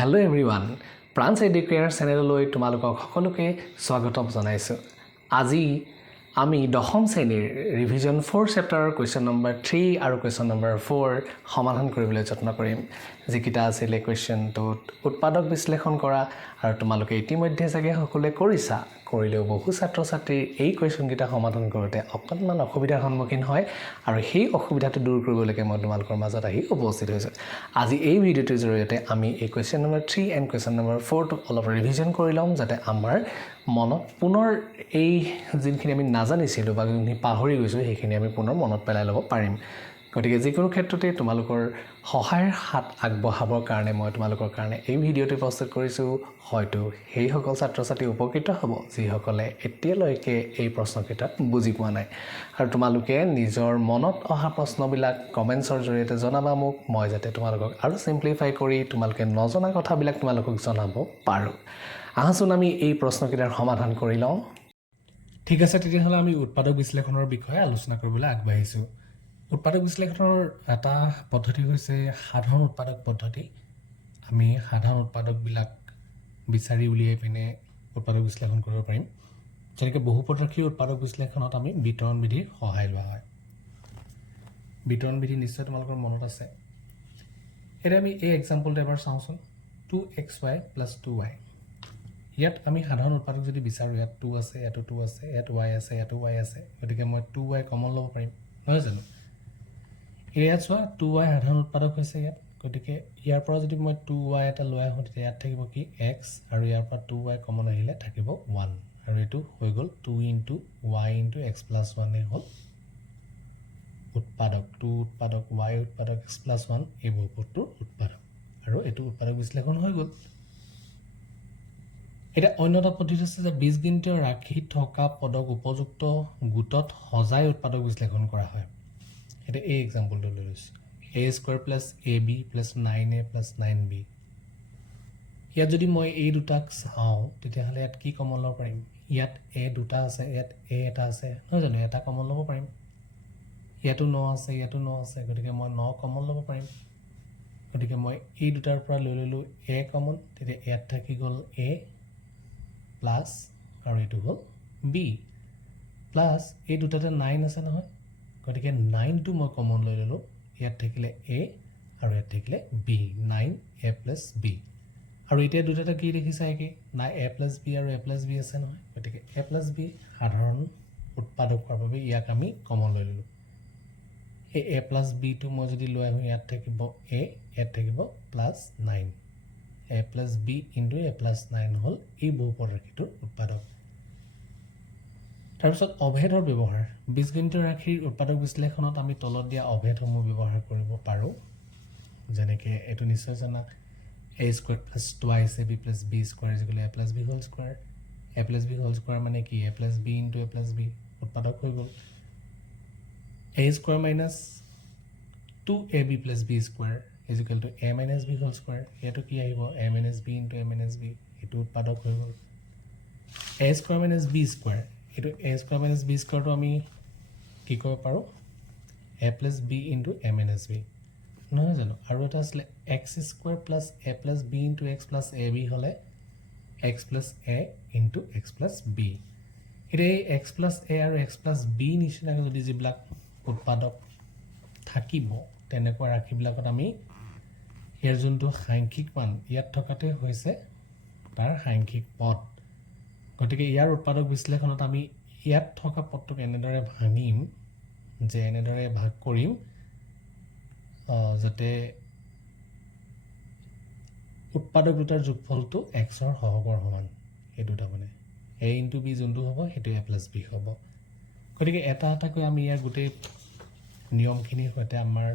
Hello' everyone, প্ৰাঞ্চ Educare চেনেললৈ তোমালোকক সকলোকে স্বাগতম জনাইছোঁ। আজি আমি 10ম শ্ৰেণীৰ ৰিভিজন 4 চেপ্টাৰৰ কুৱেশ্যন নম্বৰ 3 আৰু কুৱেশ্যন নম্বৰ 4 সমাধান কৰিবলৈ যত্ন কৰিম। যিকেইটা আছিলে কুৱেশ্যনটোত উৎপাদক বিশ্লেষণ কৰা, আৰু তোমালোকে ইতিমধ্যে চাগে সকলোৱে কৰিলেও বহু ছাত্ৰ ছাত্ৰীৰ এই কুৱেশ্যনকেইটা সমাধান কৰোঁতে অকণমান অসুবিধাৰ সন্মুখীন হয়, আৰু সেই অসুবিধাটো দূৰ কৰিবলৈকে মই তোমালোকৰ মাজত আহি উপস্থিত হৈছোঁ। আজি এই ভিডিঅ'টোৰ জৰিয়তে আমি এই question number 3 and question number 4টো অলপ ৰিভিজন কৰি ল'ম, যাতে আমাৰ মনত পুনৰ এই যোনখিনি আমি নাজানিছিলোঁ বা যোনখিনি পাহৰি গৈছোঁ সেইখিনি আমি পুনৰ মনত পেলাই ল'ব পাৰিম। গতিকে যিকোনো ক্ষেত্ৰতে তোমালোকৰ সহায়ৰ হাত আগবঢ়াবৰ কাৰণে মই তোমালোকৰ কাৰণে এই ভিডিঅ'টো প্ৰস্তুত কৰিছোঁ। হয়তো সেইসকল ছাত্ৰ ছাত্ৰী উপকৃত হ'ব যিসকলে এতিয়ালৈকে এই প্ৰশ্নকেইটাত বুজি পোৱা নাই, আৰু তোমালোকে নিজৰ মনত অহা প্ৰশ্নবিলাক কমেণ্টছৰ জৰিয়তে জনাবা মোক, মই যাতে তোমালোকক আৰু চিম্প্লিফাই কৰি তোমালোকে নজনা কথাবিলাক তোমালোকক জনাব পাৰোঁ। আহাচোন আমি এই প্ৰশ্নকেইটাৰ সমাধান কৰি লওঁ। ঠিক আছে, তেতিয়াহ'লে আমি উৎপাদক বিশ্লেষণৰ বিষয়ে আলোচনা কৰিবলৈ আগবাঢ়িছোঁ। উৎপাদক বিশ্লেষণৰ এটা পদ্ধতি হৈছে সাধাৰণ উৎপাদক পদ্ধতি। আমি সাধাৰণ উৎপাদকবিলাক বিচাৰি উলিয়াই পিনে উৎপাদক বিশ্লেষণ কৰিব পাৰিম। যেনেকৈ বহুপদৰ্শী উৎপাদক বিশ্লেষণত আমি বিতৰণ বিধিৰ সহায় লোৱা হয়। বিতৰণ বিধি নিশ্চয় তোমালোকৰ মনত আছে। এতিয়া আমি এই এক্সাম্পলটো এবাৰ চাওঁচোন। 2xy + 2y। ইয়াত আমি সাধাৰণ উৎপাদক যদি বিচাৰোঁ, ইয়াত 2 আছে, ইয়াতো 2 আছে, ইয়াত y আছে, ইয়াতো y আছে, গতিকে মই 2y কমন ল'ব পাৰিম, নহয় জানো? ইয়াত চোৱা 2y সাধাৰণ উৎপাদক হৈছে ইয়াত, গতিকে ইয়াৰ পৰা যদি মই 2y এটা লৈ আহোঁ, তেতিয়া ইয়াত থাকিব কি x, আৰু ইয়াৰ পৰা 2y কমন আহিলে থাকিব 1, আৰু এইটো হৈ গ'ল 2 × y × x + 1 হ'ল উৎপাদক। 2 উৎপাদক, y উৎপাদক, x + 1 এই বহুপদটোৰ উৎপাদক, আৰু এইটো উৎপাদক বিশ্লেষণ হৈ গ'ল। এতিয়া অন্য এটা পদ্ধতি আছে যে বীজগণিতীয় ৰাশি থকা পদক উপযুক্ত গোটত সজাই উৎপাদক বিশ্লেষণ কৰা হয়। এতিয়া এই এক্সাম্পলটো লৈ লৈছোঁ। a² + ab + 9a + 9b। ইয়াত যদি মই এই দুটাক চাওঁ, তেতিয়াহ'লে ইয়াত কি কমন ল'ব পাৰিম? ইয়াত a দুটা আছে, ইয়াত a এটা আছে, নহয় জানো? এটা কমন ল'ব পাৰিম। ইয়াতো 9 আছে, ইয়াতো 9 আছে, গতিকে মই 9 কমন ল'ব পাৰিম। গতিকে মই এই দুটাৰ পৰা লৈ ল'লোঁ a কমন, তেতিয়া ইয়াত থাকি গ'ল a প্লাছ, আৰু এইটো হ'ল b প্লাছ, এই দুটাতে 9 আছে নহয়, গতিকে 9টো মই কমন লৈ ল'লোঁ। ইয়াত থাকিলে a আৰু ইয়াত থাকিলে b, 9a + b। আৰু এতিয়া দুটাতে কি দেখিছা একেই, নাই a + b আৰু a + b আছে নহয়, গতিকে a + b সাধাৰণ উৎপাদক হোৱাৰ বাবে ইয়াক আমি কমন লৈ ল'লোঁ। এই a + bটো মই যদি লৈ আহোঁ, ইয়াত থাকিব a, ইয়াত থাকিব +9, a + b × a + 9 হ'ল এই বহুপদৰাশিটোৰ উৎপাদক। তাৰপিছত অভেদৰ ব্যৱহাৰ। বীজগণিতীয় ৰাশিৰ উৎপাদক বিশ্লেষণত আমি তলত দিয়া অভেদসমূহ ব্যৱহাৰ কৰিব পাৰোঁ। যেনেকৈ এইটো নিশ্চয় জানা, a² + 2ab + b² = a + b² a + b² মানে কি? a + b × a + b উৎপাদক হৈ গ'ল। a² - 2ab + b² = a - b²। ইয়াতো কি আহিব? a - b × a - b, এইটো উৎপাদক হৈ গ'ল। a² - b², এইটো a² - b²টো আমি কি কৰিব পাৰোঁ? a + b × a - b, নহয় জানো? আৰু এটা আছিলে x² + a + b × x + ab হ'লে x + a × x + b। এতিয়া এই x + a আৰু x + b নিচিনাকৈ যদি যিবিলাক উৎপাদক থাকিব, তেনেকুৱা ৰাশিবিলাকত আমি ইয়াৰ যোনটো সাংখ্যিক মান, ইয়াত থকাটোৱে হৈছে তাৰ সাংখ্যিক পদ। গতিকে ইয়াৰ উৎপাদক বিশ্লেষণত আমি ইয়াত থকা পদটোক এনেদৰে ভাঙিম, যে এনেদৰে ভাগ কৰিম যাতে উৎপাদক দুটাৰ যোগফলটো x-ৰ সহগৰ সমান। এই দুটা মানে a × b যোনটো হ'ব, সেইটো a + b হ'ব। গতিকে এটা এটাকৈ আমি ইয়াৰ গোটেই নিয়মখিনিৰ সৈতে আমাৰ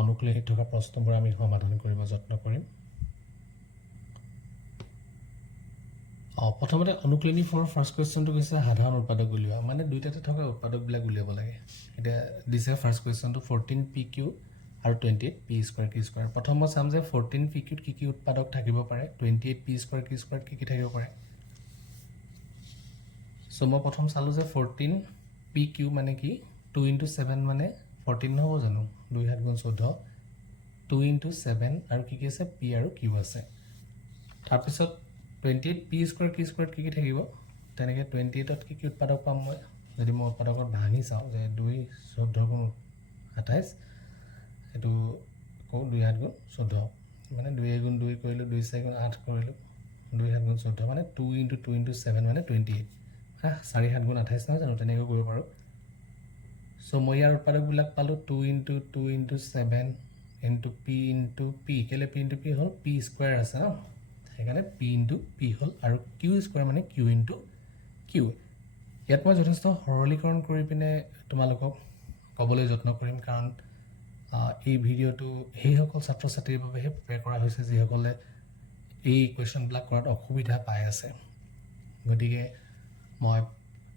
অনুকূলীত থকা প্ৰশ্নবোৰ আমি সমাধান কৰিব যত্ন কৰিম। প্ৰথমতে অনুকূলনী 4 ফাৰ্ষ্ট কুৱেশ্যনটো কৈছে সাধাৰণ উৎপাদক উলিওৱা, মানে দুইটাতে থকা উৎপাদকবিলাক উলিয়াব লাগে। এতিয়া দিছে ফাৰ্ষ্ট কুৱেশ্যনটো 14pq আৰু 28p²q²। প্ৰথম মই চাম যে 14pqত কি কি উৎপাদক থাকিব পাৰে, 28p²q² কি কি থাকিব পাৰে। চ' মই প্ৰথম চালোঁ যে 14pq মানে কি? 2 × 7 মানে 14 নহ'ব জানো? 2 × 7 = 14, 2 × 7 আৰু কি কি আছে? p আৰু q আছে। তাৰপিছত 28 পি স্কোৱাৰ কি স্কোৱাৰত কি থাকিব তেনেকৈ 28ত কি উৎপাদক পাম মই যদি মই উৎপাদকত ভাঙি চাওঁ যে 2 14 গুণ 28 এইটো আকৌ 2 7 গুণ 14 মানে 2 গুণ 2 কৰিলোঁ 2 4 গুণ 8 কৰিলোঁ 2 7 গুণ 14 মানে 2 × 2 × 7 মানে 28 হা 4 7 গুণ 28 নহয় জানো তেনেকৈ কৰিব পাৰোঁ চ' মই ইয়াৰ উৎপাদকবিলাক পালোঁ 2 × 2 × 7 ইনটু পি কেলৈ পি ইনটু পি হ'ল পি স্কুৱাৰ আছে ন সেইকাৰণে পি ইনটু পি হ'ল আৰু কিউ স্কুৱাৰ মানে কিউ ইনটু কিউ ইয়াত মই যথেষ্ট সৰলীকৰণ কৰি পিনে তোমালোকক ক'বলৈ যত্ন কৰিম কাৰণ এই ভিডিঅ'টো সেইসকল ছাত্ৰ ছাত্ৰীৰ বাবেহে প্ৰিপেয়াৰ কৰা হৈছে যিসকলে এই কুৱেশ্যনবিলাক কৰাত অসুবিধা পাই আছে গতিকে মই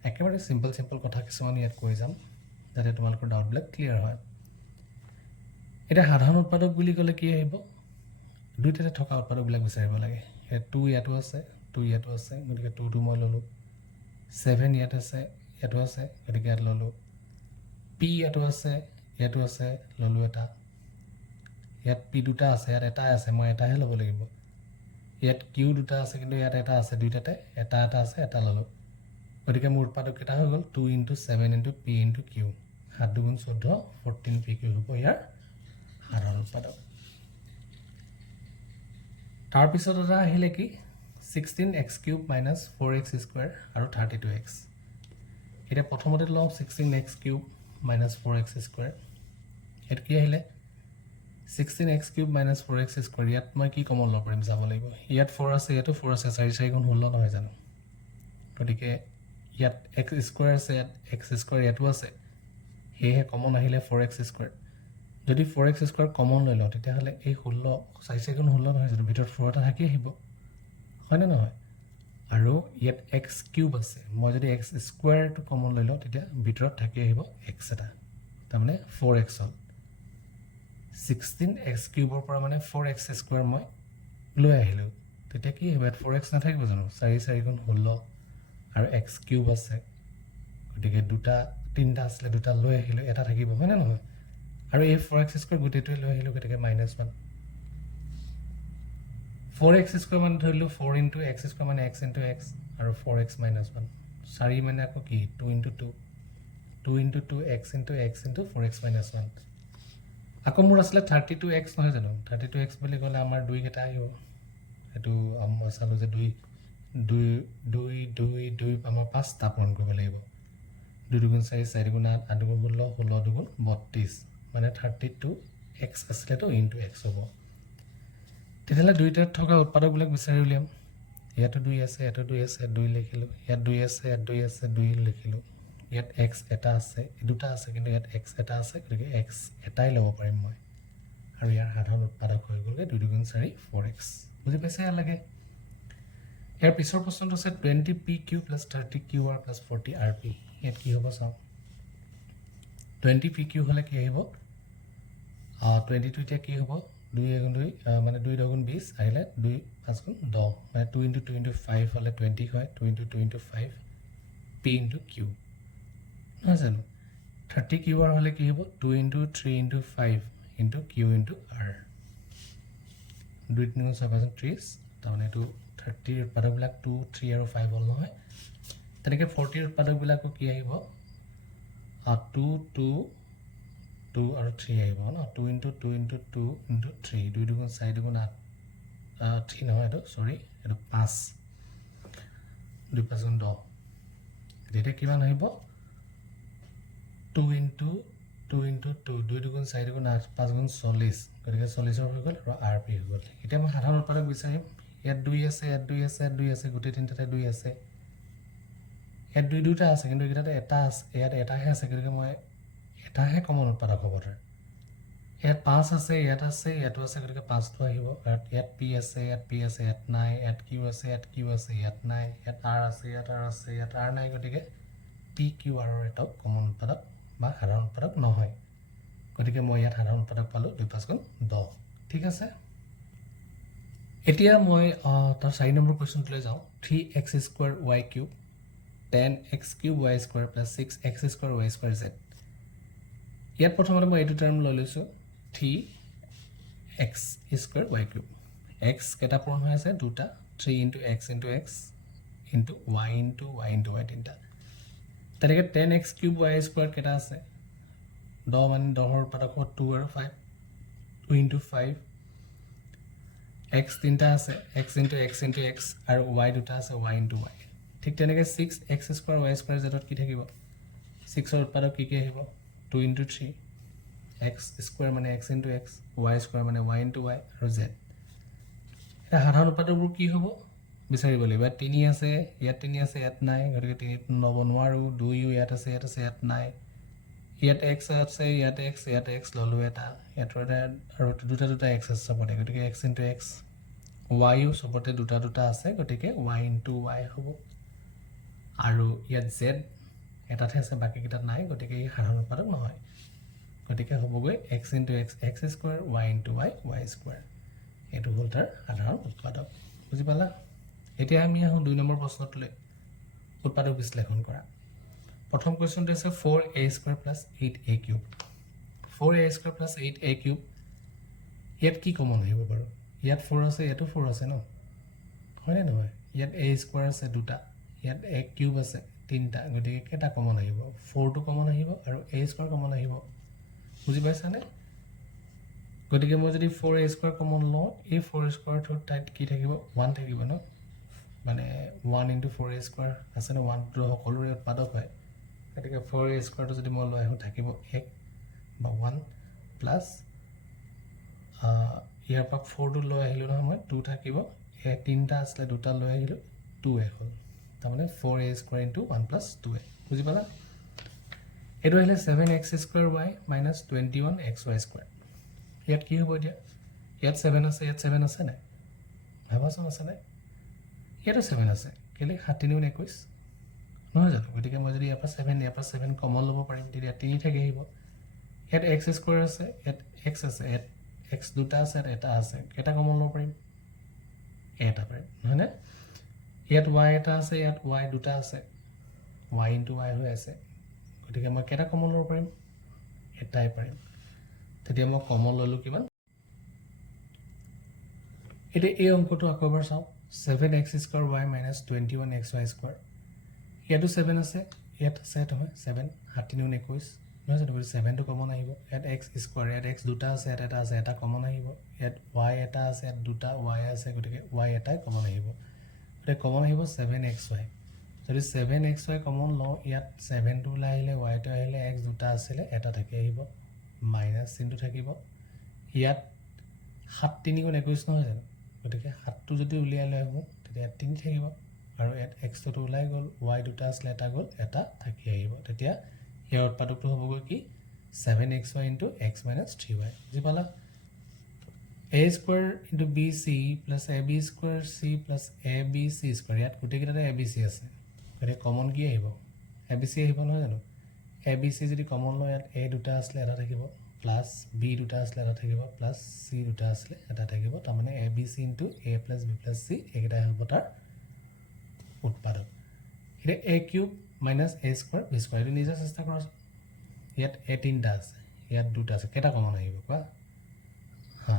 একেবাৰে চিম্পল কথা কিছুমান ইয়াত কৈ যাম যাতে তোমালোকৰ ডাউটবিলাক ক্লিয়াৰ হয় এতিয়া সাধাৰণ উৎপাদক বুলি ক'লে কি আহিব দুইটাতে থকা উৎপাদকবিলাক বিচাৰিব লাগে 2 ইয়াতো আছে 2 ইয়াতো আছে গতিকে 2টো মই ল'লোঁ 7 ইয়াত আছে ইয়াতো আছে গতিকে ইয়াত ল'লোঁ পি ইয়াতো আছে ল'লোঁ এটা ইয়াত পি দুটা আছে ইয়াত এটা আছে মই এটাহে ল'ব লাগিব ইয়াত কিউ দুটা আছে কিন্তু ইয়াত এটা আছে দুইটাতে এটা আছে এটা ল'লোঁ গতিকে মোৰ উৎপাদক কেইটা হৈ গ'ল 2 × 7 × পি × কিউ 7 2 গুণ 14 14 পি কিউ হ'ব ইয়াৰ সাধাৰণ উৎপাদক তাৰপিছত এটা আহিলে কি 16x³ - 4x² আৰু 32x এতিয়া প্ৰথমতে লওঁ 16x³ - 4x² ইয়াত কি আহিলে 16x³ - 4x² ইয়াত মই কি কমন ল'ব পাৰিম যাব লাগিব ইয়াত 4 আছে ইয়াতো 4 আছে 4 4 গুণ 16 নহয় জানো গতিকে ইয়াত x² আছে ইয়াত x² ইয়াতো আছে সেয়েহে কমন আহিলে 4x² যদি 4x² কমন লৈ লওঁ তেতিয়াহ'লে এই 16 4 4 গুণ 16 নহয় জানো ভিতৰত 4 এটা থাকি আহিব হয়নে নহয় আৰু ইয়াত x³ আছে মই যদি x² কমন লৈ লওঁ তেতিয়া ভিতৰত থাকি আহিব x এটা তাৰমানে 4x হ'ল 16x³ পৰা মানে 4x² মই লৈ আহিলোঁ তেতিয়া কি হ'ব ইয়াত 4x নাথাকিব জানো 4 4 গুণ 16 আৰু x³ আছে গতিকে তিনিটা আছিলে দুটা লৈ আহিলোঁ এটা থাকিব হয়নে নহয় আৰু এই 4x² গোটেইটোৱে লৈ আহিলোঁ গতিকে -1 4x² মানে ধৰিলোঁ 4 × x² মানে x × x আৰু 4x - 1 4 মানে আকৌ কি 2 × 2 2 × 2 x × x × 4x - 1 আকৌ মোৰ আছিলে 32x নহয় জানো 32x বুলি ক'লে আমাৰ 2 কেইটা আহিব এইটো মই চালোঁ যে 2 আমাৰ 5টা পূৰণ কৰিব লাগিব 2 2 গুণ 4 4 গুণ 8 8 গুণ 16 16 2 গুণ 32 মানে 32x আছিলেতো ইনটু x হ'ব তেতিয়াহ'লে দুইটাত থকা উৎপাদকবিলাক বিচাৰি উলিয়াম ইয়াতো 2 আছে ইয়াতো 2 আছে 2 লিখিলোঁ ইয়াত 2 আছে ইয়াত 2 আছে 2 লিখিলোঁ ইয়াত x এটা আছে দুটা আছে কিন্তু ইয়াত x এটা আছে গতিকে x এটাই ল'ব পাৰিম মই আৰু ইয়াৰ সাধাৰণ উৎপাদক হৈ গ'লগৈ 2 2 গুণ 4 4x বুজি পাইছে ইয়ালৈকে ইয়াৰ পিছৰ প্ৰশ্নটো আছে 20pq + 30qr + 40rp ইয়াত কি হ'ব চাওঁ 20pq হ'লে কি আহিব 22 এতিয়া কি হ'ব 2 গুণ 2 মানে 2 10 গুণ 20 আহিলে 2 5 গুণ 10 মানে 2 × 2 × 5 হ'লে 20 হয় 2 × 2 × 5 p × q নহয় জানো 30qr হ'লে কি হ'ব 2 × 3 × 5 × q × r 2 3 গুণ 6 5 30 তাৰমানে এইটো 30 উৎপাদকবিলাক 2 3 আৰু 5 হ'ল নহয় তেনেকৈ 40 উৎপাদকবিলাকো কি আহিব 2 2 2 আৰু 3 আহিব ন 2 × 2 × 2 × 3 2 2 গুণ 4 2 গুণ 8 3 নহয় এইটো চৰি এইটো 5 2 5 গুণ 10 তেতিয়া কিমান আহিব 2 × 2 × 2 2 2 গুণ 4 2 গুণ 8 5 গুণ 40 গতিকে 40 হৈ গ'ল আৰু RP হৈ গ'ল এতিয়া মই সাধাৰণ উৎপাদক বিচাৰিম ইয়াত 2 আছে ইয়াত 2 আছে ইয়াত 2 আছে গোটেই তিনিটাতে 2 আছে ইয়াত 2 দুটা আছে কিন্তু এইকেইটাতে এটা আছে ইয়াত এটাহে আছে গতিকে মই এটাহে কমন উৎপাদক হ'ব তাৰ ইয়াত 5 আছে ইয়াত আছে ইয়াতো আছে গতিকে 5টো আহিব ইয়াত p আছে ইয়াত p আছে ইয়াত নাই ইয়াত q আছে ইয়াত q আছে ইয়াত নাই ইয়াত r আছে ইয়াত r আছে ইয়াত r নাই গতিকে p q r ৰ এটাও কমন উৎপাদক বা সাধাৰণ উৎপাদক নহয় গতিকে মই ইয়াত সাধাৰণ উৎপাদক পালোঁ 2 5 গুণ 10 ঠিক আছে এতিয়া মই তাৰ 4 নম্বৰ কুৱেশ্যনটোলৈ যাওঁ 3x² y³ 10x³ y² + 6x² y² z ইয়াত প্ৰথমতে মই এইটো টাৰ্ম লৈ লৈছোঁ 3x² y³ x কেইটা পূৰণ হৈ আছে দুটা 3 into x into y into y তিনিটা তেনেকৈ 10x cube y square কেইটা আছে 10 মানে 10ৰ উৎপাদক 2 আৰু 5 2 into 5 x তিনিটা আছে x into x আৰু y দুটা আছে y into y ঠিক তেনেকৈ 6x square y square জেডত কি থাকিব 6ৰ উৎপাদক কি আহিব 2 into 3 x square মানে x into x y square মানে y into y আৰু z এটা সাধাৰণ উৎপাদকবোৰ কি হ'ব বিচাৰিব লাগিব 3 আছে ইয়াত নাই গতিকে 3 ল'ব নোৱাৰো 2 ইয়াত আছে ইয়াত নাই ইয়াত x আছে ইয়াত x ললো এটা ইয়াত আৰু দুটা x আছে সবতে গতিকে x into x y ও সবতে দুটা আছে গতিকে y into y হ'ব আৰু ইয়াত z এটাতে আছে বাকি কিটাত নাই গতিকে এই সাধাৰণ উৎপাদক নহয় গতিকে হ'বগৈ x into x square y into y square এটো হ'ল তাৰ সাধাৰণ উৎপাদক বুজি পালা এতিয়া আমি আহো 2 নম্বৰ প্ৰশ্নটোলৈ উৎপাদক বিশ্লেষণ কৰা প্ৰথম কোৱেশ্চনটো আছে 4a square plus 8a cube 4a square plus 8a cube ইয়াত কি কমন আহিব বাৰু ইয়াত 4 আছে ইয়াতো 4 আছে ন হয় নে নহয় ইয়াত a square আছে দুটা ইয়াত a cube আছে তিনটা গতিকে কেটা কমন আহিব 4 টো কমন আহিব আৰু a square কমন আহিব বুজি পাইছানে গতিকে মই যদি 4a square কমন লওঁ এই 4 square টো টাইট কি থাকিব 1 থাকিব ন মানে 1 into 4a square আছে ন 1 টো সকলোৰে উৎপাদক হয় গতিকে 4a square টো যদি মই লৈ আহো থাকিব 1 বা 1 প্লাস ইয়াৰ পৰা 4 টো লৈ আহিলো নহয় মই 2 থাকিব এই তিনটা আসলে দুটা লৈ আহিলো 2a হ'ল তাৰমানে 4a square into 1 plus 2a বুজি পালা এটো আহিলে 7x square y minus 21xy square ইয়াত কি হ'ব দিয়া ইয়াত 7 আছে নাই ভাবাচোন আছে নাই ইয়াতো 7 আছে কেলে 7 * 21 নহয় জানো গতিকে মই যদি ইয়াৰ পৰা 7 কমন ল'ব পাৰিম তেতিয়া 3 থাকে আহিব ইয়াত x square আছে ইয়াত x আছে ইয়াত x দুটা আছে এটা আছে কেটা কমন ল'ব পাৰিম এটা পাৰিম নহয় নে ইয়াত y এটা আছে ইয়াত y দুটা আছে y into y হৈ আছে গতিকে মই কেটা কমন ল'ব পাৰিম এটাই পাৰিম তেতিয়া মই কমন ললো কিমান এটা এই অংকটো আকৌ এবাৰ চাও 7x square y minus 21xy square ইয়াতো 7 আছে ইয়াত আছে নহয় 7 7 * 21 নহয় জানো 7 টো কমন আহিব ইয়াত x square ইয়াত x দুটা আছে এটা আছে এটা কমন আহিব ইয়াত y এটা আছে ইয়াত দুটা y আছে গতিকে y এটাই কমন আহিব গতিকে কমন আহিব 7xy যদি 7xy কমন লওঁ ইয়াত 7 টো ওলাই আহিলে y টো আহিলে x দুটা আছিল এটা থাকে আহিব মাইনাস চিহ্ন থাকিব ইয়াত 7 3 * 21 নহয় জানো গতিকে 7 টো যদি উলিয়াই লৈ আহো তেতিয়া 3 থাকিব আৰু ইয়াত x টো ওলাই গল y দুটা আছিল এটা গল এটা থাকি আহিব তেতিয়া ইয়াৰ উৎপাদকটো হ'বগৈ কি 7xy into x minus 3y বুজি পালা a square into bc plus ab square c plus abc square ইয়াত গোটেইকেইটাতে abc আছে গতিকে কমন কি আহিব abc আহিব নহয় জানো abc যদি কমন লয় ইয়াত a দুটা আছিল এটা থাকিব প্লাস b দুটা আছিল এটা থাকিব প্লাস c দুটা আছিল এটা থাকিব তাৰ মানে abc into a plus b plus c এইকেইটা হ'ব তাৰ উৎপাদক এটা a cube minus a square b square এটা নিজে চেষ্টা কৰা ইয়াত a তিনটা আছে ইয়াত দুটা আছে কেটা কমন আহিব কোৱা হা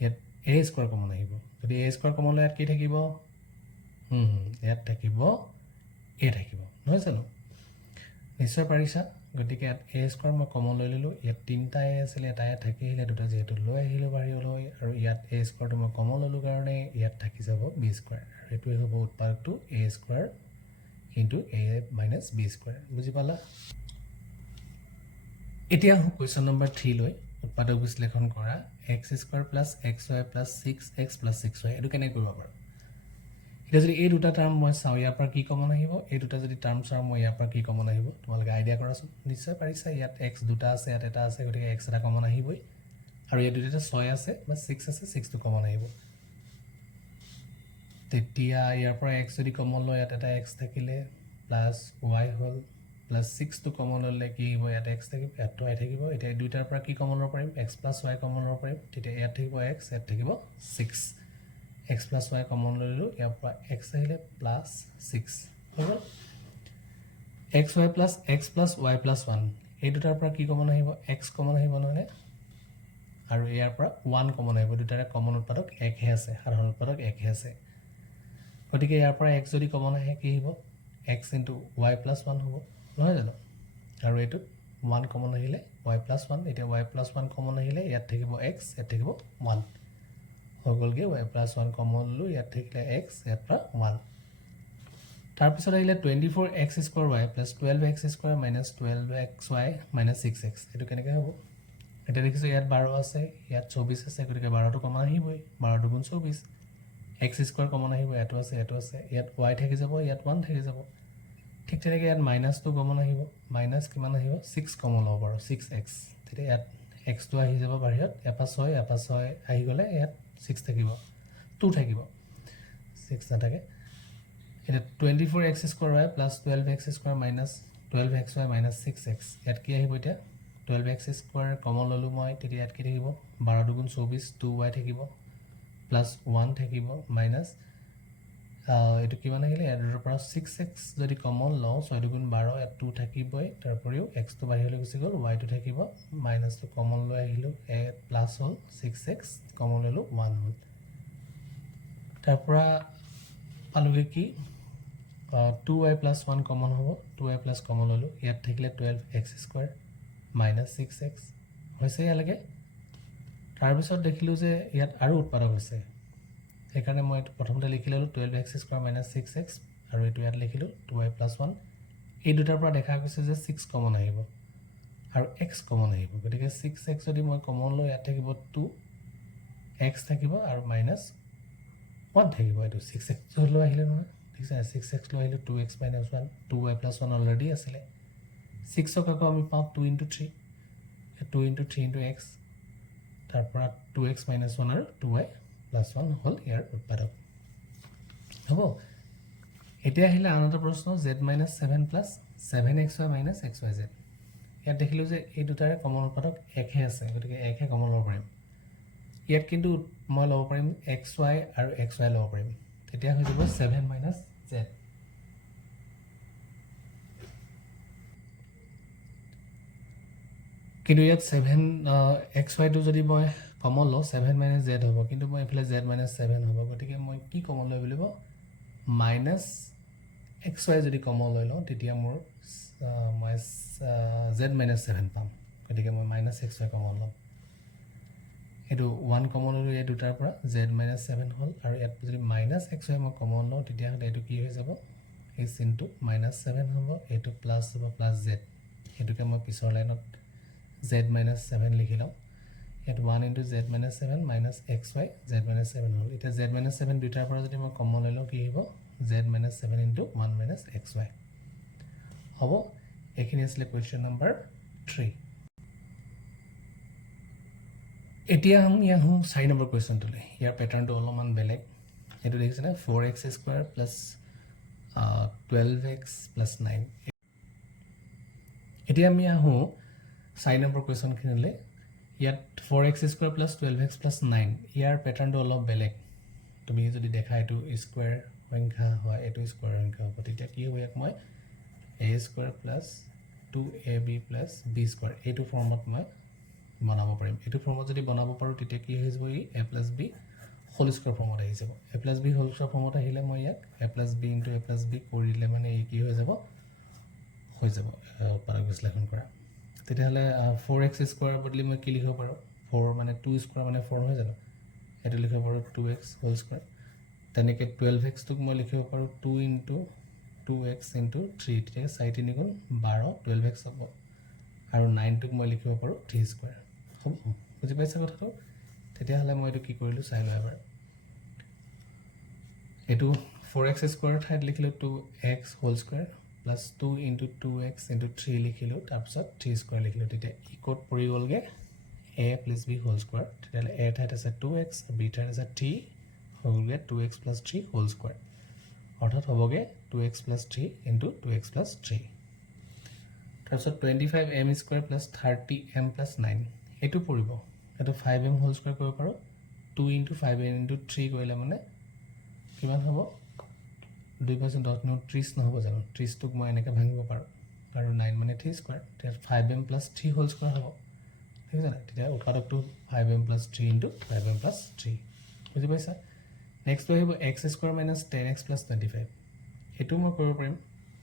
ইয়াত a square কমন আহিব যদি a square কমন লয় ইয়াত কি থাকিব ইয়াত থাকিব a থাকিব নহয় জানো নিশ্চয় পাৰিছা গতিকে ইয়াত a square মই কমন লৈ ললো ইয়াত তিনটা a আছিল এটা থাকি আহিলে দুটা যেহেতু লৈ আহিলো বাহিৰলৈ আৰু ইয়াত a square টো মই কমন ললো কাৰণে ইয়াত থাকি যাব b square আৰু এটোই হ'ব উৎপাদকটো a square into a minus b square বুজি পালা এতিয়া কোৱেশ্চন নম্বৰ 3 লৈ উৎপাদক বিশ্লেষণ কৰা x square plus xy plus 6x plus 6y এটো কেনে কৰিব পাৰো এটা যদি এই দুটা টাৰ্ম মই চাও ইয়াৰ পৰা কি কমন আহিব এই দুটা যদি টাৰ্ম চাও মই ইয়াৰ পৰা কি কমন আহিব তোমালোকে আইডিয়া কৰাছোন নিশ্চয় পাৰিছা ইয়াত x দুটা আছে ইয়াত এটা আছে গতিকে x এটা কমন আহিবই আৰু এই দুটা 6 আছে বা 6 আছে 6 টো কমন আহিব তেতিয়া ইয়াৰ পৰা x যদি কমন লয় ইয়াত এটা x থাকিলে প্লাস y হল প্লাস 6 টো কমন ললে কি হ'ব ইয়াত x থাকিব ইয়াত y থাকিব এতিয়া দুটাৰ পৰা কি কমন ল'ব পাৰিম x plus y কমন ল'ব পাৰিম তেতিয়া ইয়াত থাকিব x ইয়াত থাকিব 6 x plus y কমন ললো ইয়াৰ পৰা x আহিলে প্লাস 6 হ'ব xy plus x plus y plus 1 এই দুটাৰ পৰা কি কমন আহিব x কমন আহিব নহলে আৰু ইয়াৰ পৰা 1 কমন আহিব দুটাৰে কমন উৎপাদক 1 হে আছে সাধাৰণ উৎপাদক 1 হে আছে গতিকে ইয়াৰ পৰা x যদি কমন আহে কি হ'ব x * y + 1 হ'ব নহয় জানো আৰু এইটো 1 কমন আহিলে y + 1 এতিয়া y + 1 কমন আহিলে ইয়াত থাকিব x ইয়াত থাকিব 1 হৈ গ'লগে y + 1 কমন ললো ইয়াত থাকিলে x ইয়াত পৰা 1 তাৰ পিছত আহিলে 24x² y + 12x² - 12xy - 6x এটো কেনেকৈ হ'ব এটা দেখিছো ইয়াত 12 আছে ইয়াত 24 আছে গতিকে 12 টো কমন আহিবই 12 * 24 x² কমন আহিব এটো আছে ইয়াত y থাকি যাব ইয়াত 1 থাকি যাব ঠিক তেনেকৈ ইয়াত মাইনাসটো কমন আহিব মাইনাস কিমান আহিব 6 কমন হ'ব বাৰু 6x তেতিয়া ইয়াত x টো আহি যাব বাহিৰত এপা 6 আহি গলে ইয়াত 6 থাকিব 2 থাকিব 6 নাথাকে এটা 24x² y + 12x² - 12xy - 6x ইয়াত কি আহিব এতিয়া 12x² কমন ললো মই তেতিয়া ইয়াত কি থাকিব 12 * 24 2y থাকিব +1 থাকিব মাইনাস এটো কিমান আহিলে ইয়াৰ পৰা 6x যদি কমন লও 6 * 12 ইয়াত 2 থাকিবই তাৰ পৰিও x টো বাহিৰলৈ গুচি গ'ল y টো থাকিব মাইনাস টো কমন লৈ আহিলো a plus hall 6x common ললো 1 হল তাৰ পৰা পালোগে কি 2y + 1 কমন হ'ব 2y + কমন ললো ইয়াত থাকিলে 12x² - 6x হৈছে ইয়ালৈকে তাৰ পিছত দেখিলো যে ইয়াত আৰু উৎপাদক হৈছে সেইকাৰণে মই প্ৰথমতে লিখি ললো 12x² - 6x আৰু এটো ইয়াত লিখিলো 2y + 1 এই দুটাৰ পৰা দেখা গৈছে যে 6 কমন আহিব আৰু x কমন আহিব গতিকে 6x যদি মই কমন লওঁ ইয়াত থাকিব 2 x থাকিব আৰু -1 থাকিব এটো 6x লৈ আহিলে নহয় ঠিক আছে 6x লৈ আহিলো 2x - 1 2y + 1 অলৰেডি আছিলে 6ক আকৌ আমি পাওঁ 2 * 3 2 * 3 * x তাৰ পৰা 2x - 1 আৰু 2y + 1 হল ইয়াৰ উৎপাদক হ'ব এতিয়া আহিলে আনটো প্ৰশ্ন z - 7 + 7xy - xyz ইয়াত দেখিলো যে এই দুটাৰে কমন উৎপাদক 1 হে আছে গতিকে 1 হে কমন ল'ব পাৰিম ইয়াত কিন্তু মই ল'ব পাৰিম xy আৰু xy ল'ব পাৰিম তেতিয়া হৈ যাব 7 - z কিন্তু ইয়াত 7 xy টো যদি মই কমন লওঁ 7 - z হ'ব কিন্তু মই এফালে z - 7 হ'ব গতিকে মই কি কমন লৈ বুলিব -xy যদি কমন লৈ লওঁ তেতিয়া মোৰ মই z - 7 পাম গতিকে মই -xy কমন ল'ম এটো 1 কমন লৈ এই দুটাৰ পৰা z - 7 হ'ল আৰু ইয়াত যদি -xy মই কমন লওঁ তেতিয়া হলে এটো কি হৈ যাব h * -7 হ'ব এটো প্লাস হ'ব +z এটোকে মই পিছৰ লাইনত z - 7 লিখি লওঁ ইয়াত 1 * z - 7 - xy z - 7 হ'ল এতিয়া z - 7 দুটাৰ পৰা যদি মই কমন লৈ লওঁ কি হ'ব z - 7 * 1 - xy হ'ব এখিনি আছিল কোৱেশ্চন নম্বৰ 3 এতিয়া আমি আহো 4 নম্বৰ কোৱেশ্চনটোলৈ ইয়াৰ প্যাটাৰ্নটো অলপমান বেলেগ এটো দেখিছেনে 4x² + 12x + 9 এতিয়া আমি আহো 4 নম্বৰ কোৱেশ্চনখিনিলৈ ইয়াত 4x² + 12x + 9 ইয়াৰ প্যাটাৰ্নটো অলপ বেলেগ তুমি যদি দেখা এটো স্কয়াৰ সংখ্যা হয় এটো স্কয়াৰ সংখ্যা হ'ব তেতিয়া কি হ'ব ইয়াক মই a² + 2ab + b² এইটো ফৰ্মত মই বনাব পাৰিম এইটো ফৰ্মত যদি বনাব পাৰো তেতিয়া কি হৈ যাব ই a + b হোল স্কয়াৰ ফৰ্মত আহি যাব a + b হোল স্কয়াৰ ফৰ্মত আহিলে মই ইয়াক a + b * a + b কৰিলে মানে এই কি হৈ যাব পাৰা বিশ্লেষণ কৰা তেতিয়াহলে 4x² বদলি মই কি লিখিব পাৰো 4 মানে 2² মানে 4 হৈ যাব এটো লিখিব পাৰো 2x হোল স্কয়াৰ তেনেকৈ 12x টোক মই লিখিব পাৰো 2 * 2x * 3 তেতিয়া 4 × 3 = 12 12x হ'ব আৰু 9 টোক মই লিখিব পাৰো 3² হ'ব বুজি পাইছা কথাটো তেতিয়াহলে মই এটো কি কৰিলো চাই লও এবাৰ এটো 4x² ঠাইত লিখিলো 2x হোল স্কয়াৰ + 2 * 2x * 3 লিখিলো তাৰ পিছত 3² লিখিলো তেতিয়া ই কোড পৰি গলগে a + b হোল স্কয়াৰ তেতিয়ালে a ঠাইত আছে 2x b ঠাইত আছে 3 হ'লগে 2x + 3 হোল স্কয়াৰ অৰ্থাৎ হ'বগে 2x + 3 * 2x + 3 তাৰপিছত 25m² + 30m + 9 এটো পৰিব এটো 5m হোল স্কয়াৰ কৰিব পাৰো 2 * 5m * 3 কৰিলে মানে কিমান হ'ব 2 * 10 = 30 নহব জানো 30 টোক মই এনেকৈ ভাঙিব পাৰো আৰু 9 মানে 3² তেতিয়া 5m + 3 হোল স্কয়াৰ হ'ব ঠিক আছে তেতিয়া উৎপাদকটো 5m + 3 * 5m + 3 বুজি পাইছা নেক্সটটো আহিব x square minus 10x plus 25 এইটো মই কৰিব পাৰিম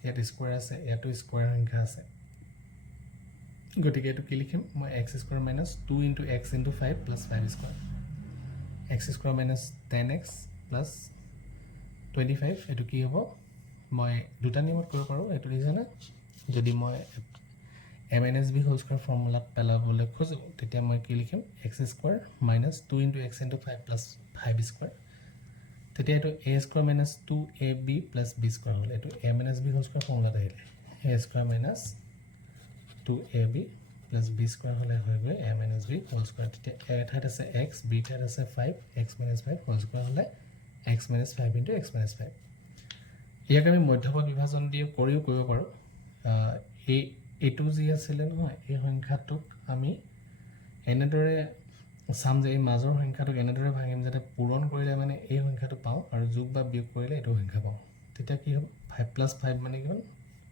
ইয়াত স্কুৱাৰ আছে ইয়াতো স্কুৱাৰ সংখ্যা আছে গতিকে এইটো কি লিখিম মই x square minus 2 into x into 5 plus 5 square x square minus 10x plus 25 এইটো কি হ'ব মই দুটা নিয়মত কৰিব পাৰোঁ এইটো দেখিছেনে যদি মই a minus b whole square formula পেলাবলৈ খোজো তেতিয়া মই কি লিখিম x square minus 2 into x into 5 plus 5 square তেতিয়া এটো a square minus 2ab plus b square হ'ল এটো a minus b whole square formula আহিলে a square minus 2ab plus b square হ'লে হৈ গৈ a minus b whole square তেতিয়া a ঠাইত আছে x b ঠাইত আছে 5 x minus 5 whole square হ'লে x minus 5 into x minus 5 ইয়াক আমি মধ্যপদ বিভাজন দিয়ে কৰিও কৰিব পাৰোঁ এই এটো যি আছিল নহয় এই সংখ্যাটোক আমি এনেদৰে সাম যে এই মাজৰ সংখ্যাটোক এনেদৰে ভাঙিম যাতে পূৰণ কৰিলে মানে এই সংখ্যাটো পাওঁ আৰু যোগ বা বিয়োগ কৰিলে এটো সংখ্যা পাওঁ তেতিয়া কি হ'ব 5 + 5 মানে কিমান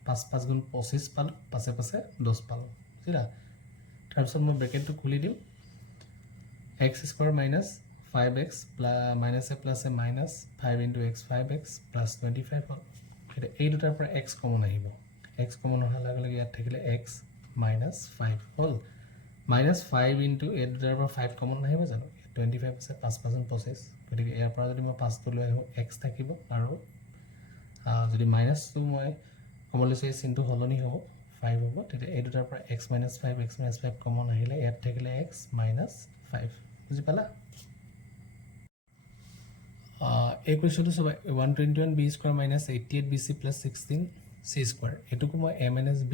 5 5 গুণ 25 পালো পাছে পাছে 10 পালো বুজিলা তাৰ পিছত মই ব্ৰেকেটটো খুলি দিম x square minus 5x minus a plus a minus 5 into x 5x plus 25 হ'ল এটা এই দুটাৰ পৰা x কমন আহিব x কমন হোৱাৰ লগে লগে ইয়াত থাকিলে x minus 5 হ'ল minus 5 into a দুটাৰ পৰা 5 কমন আহিব জানো 25 আছে 5 5 25 গতিকে ইয়াৰ পৰা যদি মই 5 টো লৈ আহো x থাকিব আৰু যদি minus 2 মই কমন লৈছে চিনটো হলনি হ'ব 5 হ'ব তেতিয়া এই দুটাৰ পৰা x minus 5 কমন আহিলে ইয়াত থাকিলে x minus 5 বুজি পালা এই কোৱেশ্চনটো সব 121b square minus 88bc plus 16c square এটুকু মই a minus b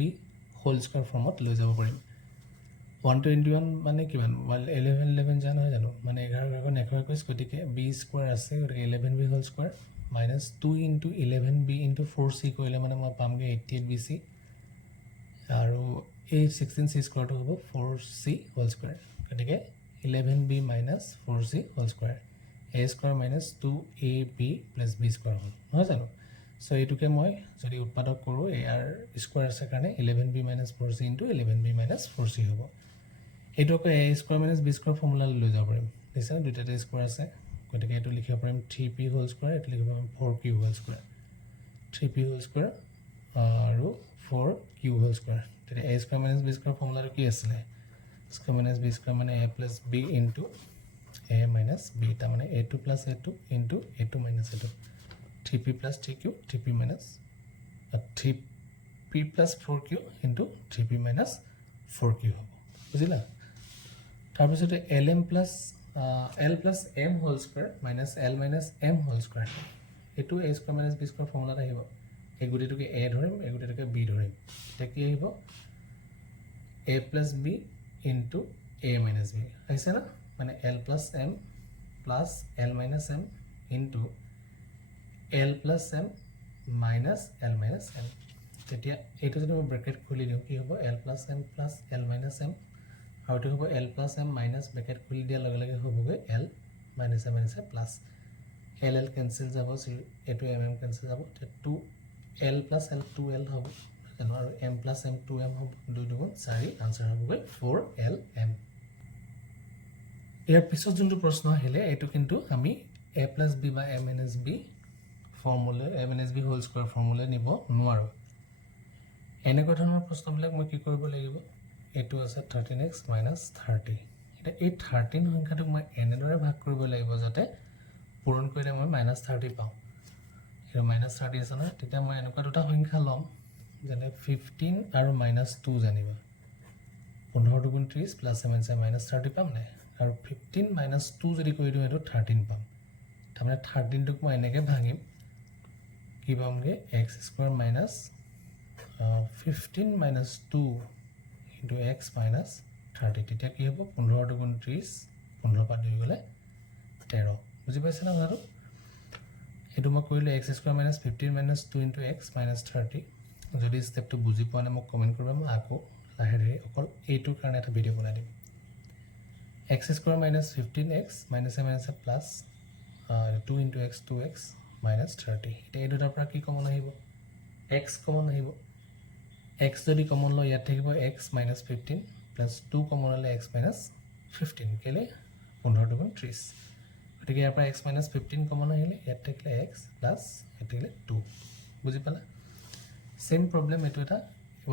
whole square ফৰ্মত লৈ যাব পাৰিম 121 মানে কিমান 11 জানো হয় জানো মানে 11 11 121 গতিকে b স্কয়াৰ আছে গতিকে 11b whole square minus 2 into 11b into 4c কৰিলে মানে মই পামগে 88bc আৰু এই 16c স্কয়াৰটো হ'ব 4c হোল স্কয়াৰ গতিকে 11b minus 4c whole square a square minus 2ab plus b square হ'ল নহয় জানো সো এটুকে মই যদি উৎপাদক কৰো এৰ স্কয়াৰ আছে কাৰণে 11b minus 4c into 11b minus 4c হ'ব এটুকে a square minus b square formula লৈ যাব পাৰিম দেখছা দুটাতে স্কয়াৰ আছে গতিকে এটো লিখিব পাৰিম 3p whole square এটো লিখিব পাৰিম 4q whole square 3p whole square আৰু 4q whole square তেতিয়া a square minus b square ফৰ্মুলাটো কি আছিল square minus b square মানে a plus b into a minus b ta mane a2 plus a2 into a2 minus a2 3p plus 3q 3p minus 3p plus 4q into 3p minus 4q hobo bujila tar pisote lm plus l plus m whole square minus l minus m whole square etu a square minus b square formula ta hibo ei gutito ke a dhorim ei gutito ke b dhorim eta ki hibo a plus b into a minus b aise na মানে l plus m plus l minus m into l plus m minus l minus m তেতিয়া এইটো যদি মই bracket খুলি দিও কি হ'ব l plus m plus l minus m আৰু এটো হ'ব l plus m minus bracket খুলি দিয়া লগে লগে হ'বগৈ l minus m minus plus l l cancel যাব এটো mm cancel যাব 2 l plus l 2l হ'ব জানো আৰু m plus m 2m হ'ব 2 2 4 आंसर হ'বগৈ 4lm ইয়াৰ পিছত যোনটো প্ৰশ্ন আহিলে এটো কিন্তু আমি a plus b বা a minus b formula a minus b whole square formula নিব নোৱাৰো এনেকুৱা ধৰণৰ প্ৰশ্নবিলাক মই কি কৰিব লাগিব এটো আছে 13x - 30 এটা এই 13 সংখ্যাটোক মই এনেদৰে ভাগ কৰিব লাগিব যাতে পূৰণ কৰিলে মই -30 পাওঁ এই -30 আছে না তেতিয়া মই এনেকুৱা দুটা সংখ্যা লম যেনে 15 আৰু -2 জানিবা 15 * 30 + 7 -30 পাম নাই আৰু 15 - 2 যদি কৰি দিও এটো 13 পাম তাৰমানে 13 টোক মই এনেকৈ ভাঙিম কি পামগে x² - 15 - 2 into x - 30 তেতিয়া কি হ'ব 15 * 30 15 পা 2 গলে 13 বুজি পাইছা না বাৰু এটো মই কৰিলে x² - 15 - 2 into x - 30 যদি স্টেপটো বুজি পোৱা নাই মোক কমেন্ট কৰিবা মই আকৌ লাহে অকল এইটোৰ কাৰণে এটা ভিডিও বনাই দিম x square minus 15x minus a minus a plus 2 into x 2x minus 30 এটা এই দুটাৰ পৰা কি কমন আহিব x কমন আহিব x যদি কমন লয় ইয়াত থাকিব x minus 15 plus 2 কমন হলে x minus 15 কেলে 15 * 30 গতিকে ইয়াৰ পৰা x minus 15 কমন আহিলে ইয়াত থাকিলে x প্লাছ ইয়াত থাকিলে 2 বুজি পালা সেম প্ৰবলেম এটো এটা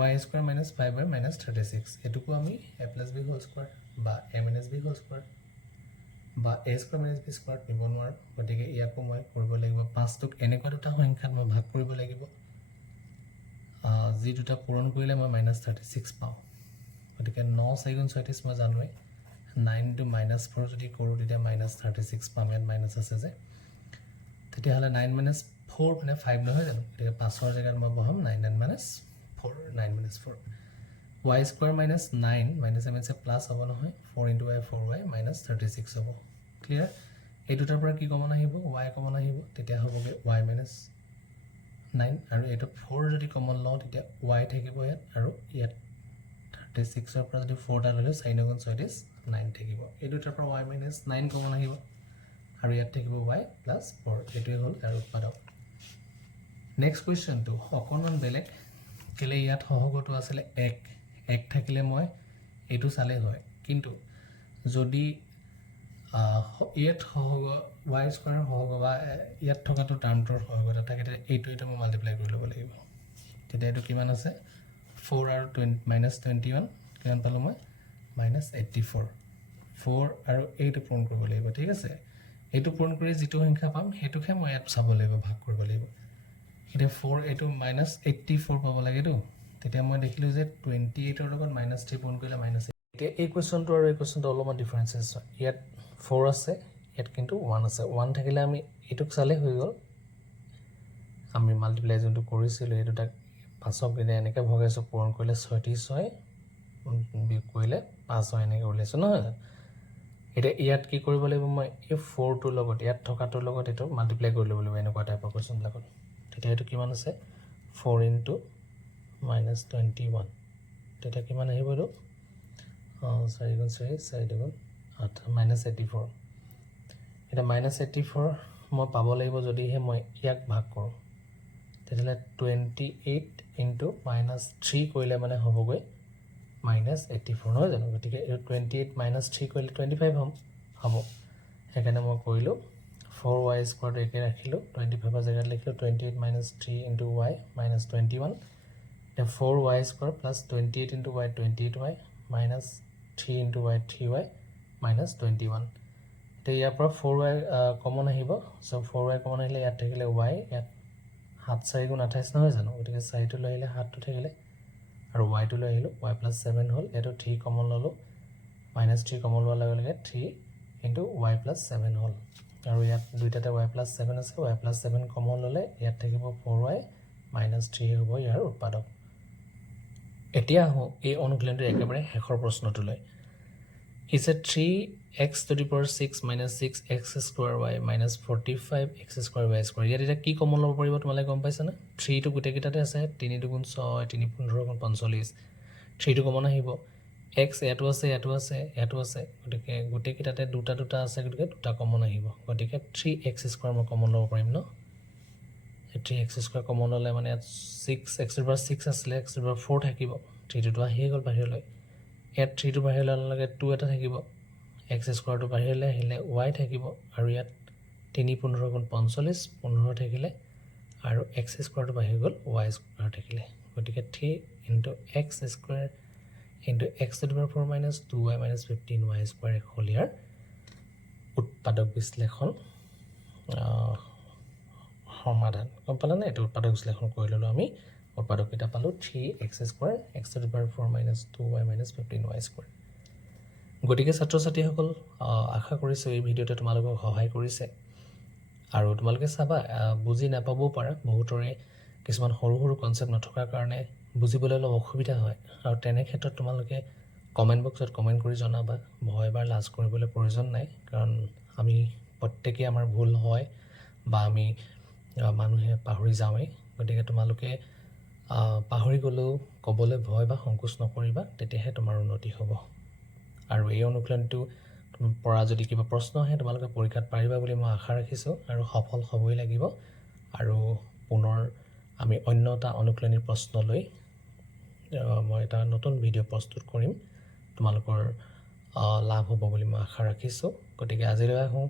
y square minus 5y minus 36 এটুকু আমি a plus b whole square বা a minus b whole square বা a square minus b square নিব নোৱাৰো গতিকে ইয়াকো মই কৰিব লাগিব 5 টোক এনেকুৱা দুটা সংখ্যাত মই ভাগ কৰিব লাগিব যি দুটা পূৰণ কৰিলে মই -36 পাওঁ গতিকে 9 4 36 মই জানোই 9 to -4 যদি কৰো তেতিয়া -36 পাম ইয়াত মাইনাস আছে যে তেতিয়া হলে 9 - 4 মানে 5 নহয় জানো গতিকে 5 ৰ জায়গাত মই বহাম 9 - 4 9 - 4 y square minus 9 minus m is a plus হ'ব নহয় 4 into y 4y minus 36 হ'ব ক্লিয়াৰ এই দুটাৰ পৰা কি কমন আহিব y কমন আহিব তেতিয়া হ'বগে y minus 9 আৰু এটা 4 যদি কমন লওঁ তেতিয়া y থাকিব ইয়াত আৰু ইয়াত 36 ৰ পৰা যদি 4 টা ললে 9 * 36 9 থাকিব এই দুটাৰ পৰা y minus 9 কমন আহিব আৰু ইয়াত থাকিব y plus 4 এটোই হ'ল আৰু উৎপাদক নেক্সট কোৱেশ্চন টু অকনমান বেলেগ কেলে ইয়াত সহগটো আছিল 1 থাকিলে মই এটো চালে হয় কিন্তু যদি ইয়াত সহগ y স্কয়াৰ সহগ বা ইয়াত থকাটো টাৰ্মটোৰ সহগ এটা থাকে এইটো মই মাল্টিপ্লাই কৰি ল'ব লাগিব তেতিয়া এটো কিমান আছে 4 আৰু 21 কিমান পালো মই -84 4 আৰু 8 পূৰণ কৰিব লাগিব ঠিক আছে এইটো পূৰণ কৰি যেটো সংখ্যা পাম হেতুকে মই ইয়াত চাব লাগিব ভাগ কৰিব লাগিব এটা 4 এটো -84 পাব লাগেটো তেতিয়া মই দেখিলো যে 28 ৰ লগত -3 পূৰণ কৰিলে -8 এতিয়া এই কোৱেশ্চনটো আৰু এই কোৱেশ্চনটো অলপমান ডিফাৰেন্সেস ইয়াত 4 আছে ইয়াত কিন্তু 1 আছে 1 থাকিলে আমি এটুক চালে হৈ গল আমি মাল্টিপ্লাই যোনটো কৰিছিল এই দুটা পাঁচক দিনে এনেকৈ ভগাইছো পূৰণ কৰিলে 36 বিয়োগ কৰিলে 5 হয় এনেকৈ ওলাইছো নহয় এটা ইয়াত কি কৰিব লাগিব মই এই 4 টোৰ লগত ইয়াত থকাটোৰ লগত এটো মাল্টিপ্লাই কৰি ল'ব লাগিব এনেকুৱা টাইপৰ কোৱেশ্চন লাগত তেতিয়া এটো কিমান আছে 4 into -21 তেতিয়া কিমান আহিব এটো 4 * 4 4 * 8 -84 এটা -84 মই পাব লাগিব যদি হে মই ইয়াক ভাগ কৰো তেতিয়ালে 28 into -3 কৰিলে মানে হ'বগৈ -84 নহয় জানো গতিকে 28 -3 কৰিলে 25 হ'ব সেইকাৰণে মই কৰিলো 4y স্কয়াৰ একে ৰাখিলো 25 ৰ জায়গাত লিখিলো 28 - 3 into y -21 the 4y square plus 28 into y 28y minus 3 into y 3y minus 21 তে ইয়াৰ পৰা 4y কমন আহিব সো 4y কমন আহিলে ইয়াত থাকিলে y ইয়াত 7 4 * 28 নহয় জানো গতিকে 4 টো লৈ আহিলে 7 টো থাকিলে আৰু y টো লৈ আহিলো y + 7 হ'ল এটো 3 কমন ললো -3 কমন লোৱাৰ লগে লগে 3 into y + 7 হ'ল আৰু ইয়াত দুইটাতে y + 7 আছে y + 7 কমন ললে ইয়াত থাকিব 4y - 3 হ'ব ইয়াৰ উৎপাদক এতিয়া এই অনুশীলনটো একেবাৰে শেষৰ প্ৰশ্নটোলৈ He said 3x to the power 6 minus 6x square y minus 45x square y square ইয়াত এটা কি কমন ল'ব পাৰিব তোমালে গম পাইছা না 3 টো গুটে কিটাতে আছে 3 * 6 3 * 15 * 45 3 টো কমন আহিব x এটো আছে গতিকে গুটে কিটাতে দুটা আছে গতিকে দুটা কমন আহিব গতিকে 3x square মই কমন ল'ব পাৰিম ন 3x square কমন ল'লে মানে 6x ৰ পৰা 6 আছিল x ৰ পৰা 4 থাকিব 3 টো আহি গল বাহিৰলৈ ইয়াত 3 টো বাহিৰলৈ লগে 2 এটা থাকিব x স্কয়াৰ টো বাহিৰলৈ আহিলে y থাকিব আৰু ইয়াত 3 * 15 * 45 15 থাকিলে আৰু x স্কয়াৰ টো বাহিৰ গল y স্কয়াৰ থাকিলে গতিকে 3 into x square into x to the power 4 minus 2y minus 15y square হ'ল ইয়াৰ উৎপাদক বিশ্লেষণ সমাধান গম পালা না এটো উৎপাদক বিশ্লেষণ কৰি ললো আমি উৎপাদক এটা পালো 3x square x to the power 4 minus 2y minus 15y square গতিকে ছাত্ৰ ছাত্ৰীসকল আশা কৰিছো এই ভিডিওতে তোমালোকক সহায় কৰিছে আৰু তোমালোকে চাবা বুজি নাপাবও পাৰা বহুতৰে কিছুমান সৰু সৰু কনসেপ্ট নথকাৰ কাৰণে বুজিবলৈ অলপ অসুবিধা হয় আৰু তেনে ক্ষেত্ৰত তোমালোকে কমেন্ট বক্সত কমেন্ট কৰি জনাবা ভয় বা লাজ কৰিবলৈ প্ৰয়োজন নাই কাৰণ আমি প্ৰত্যেকই আমাৰ ভুল হয় বা আমি মানুহে পাহৰি যাওঁই গতিকে তোমালোকে পাহৰি গলেও কবলৈ ভয় বা সংকোচ নকৰিবা তেতিয়াহে তোমাৰ উন্নতি হ'ব আৰু এই অনুশীলনটো পৰা যদি কিবা প্ৰশ্ন আহে তোমালোকে পৰীক্ষাত পাৰিবা বুলি মই আশা ৰাখিছো আৰু সফল হ'বই লাগিব আৰু পুনৰ আমি অন্যটা অনুশীলনীৰ প্ৰশ্ন লৈ মই এটা নতুন ভিডিও প্ৰস্তুত কৰিম তোমালোকৰ লাভ হ'ব বুলি মই আশা ৰাখিছো গতিকে আজিলৈ আহো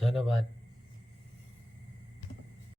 ধন্যবাদ।